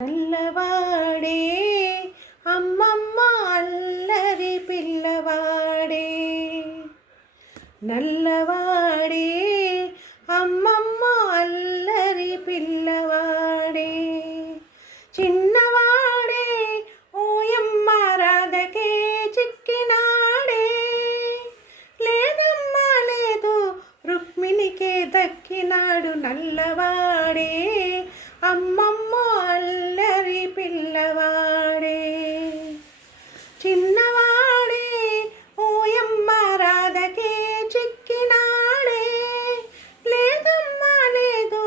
నల్లవాడే అమ్మమ్మ అల్లరి పిల్లవాడే, నల్లవాడే అమ్మమ్మ అల్లరి పిల్లవాడే, చిన్నవాడే ఓయమ్మ రాధకే చిక్కినాడే, లేదమ్మా లేదు రుక్మిణికే దక్కినాడు. నల్లవాడే అమ్మమ్మ అల్లరి పిల్లవాడే, చిన్నవాడే ఓయమ్మ రాధకే చిక్కినాడే, లేదమ్మా లేదు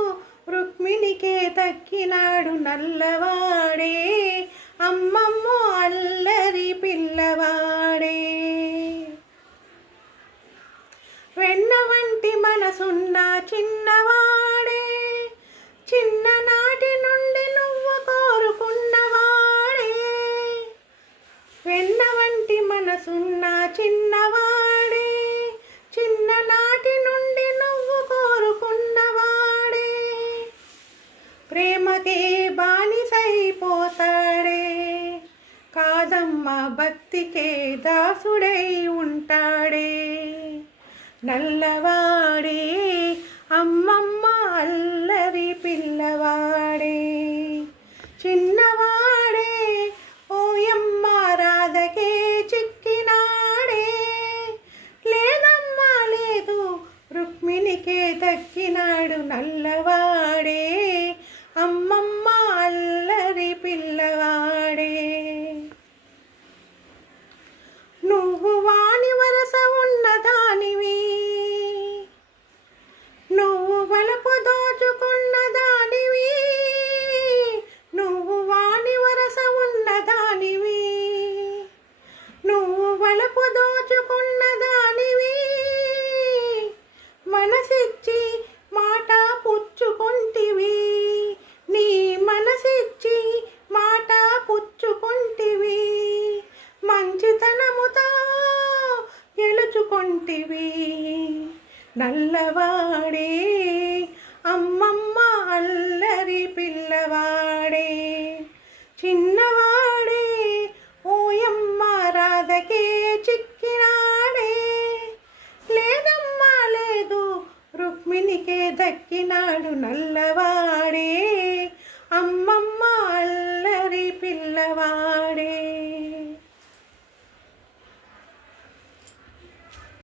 రుక్మిణికే దక్కినాడు. నల్లవాడే అమ్మమ్మ అల్లరి పిల్లవాడే, వెన్న వంటి మనసున్న చిన్నవాడే, చిన్ననాటి నుండి నువ్వు కోరుకున్నవాడే, వెన్న వంటి మనసున్న చిన్నవాడే, చిన్ననాటి నుండి నువ్వు కోరుకున్నవాడే, ప్రేమకే బానిసైపోతాడే, కాదమ్మ భక్తికే దాసుడై ఉంటాడే. నల్లవాడే అమ్మమ్మ అల్లరి పిల్లవాడే, చిన్నవాడే ఓయమ్మ రాధకే చిక్కినాడే, లేదమ్మా లేదు రుక్మిణికే దక్కినాడు. నల్లవాడే అమ్మమ్మ అల్లరి పిల్లవాడే, నువ్వు వాని వరస ఉన్నదానివి, నువ్వు వలపు దోచుకున్న దానివి, నువ్వు వాని వరస ఉన్నదానివి, నువ్వు వలపు దోచుకున్న దానివి, మనసిచ్చి మాట పుచ్చుకుంటివి, నీ మనసిచ్చి మాట పుచ్చుకుంటివి, మంచితనముతో గెలుచుకుంటివి. నల్లవా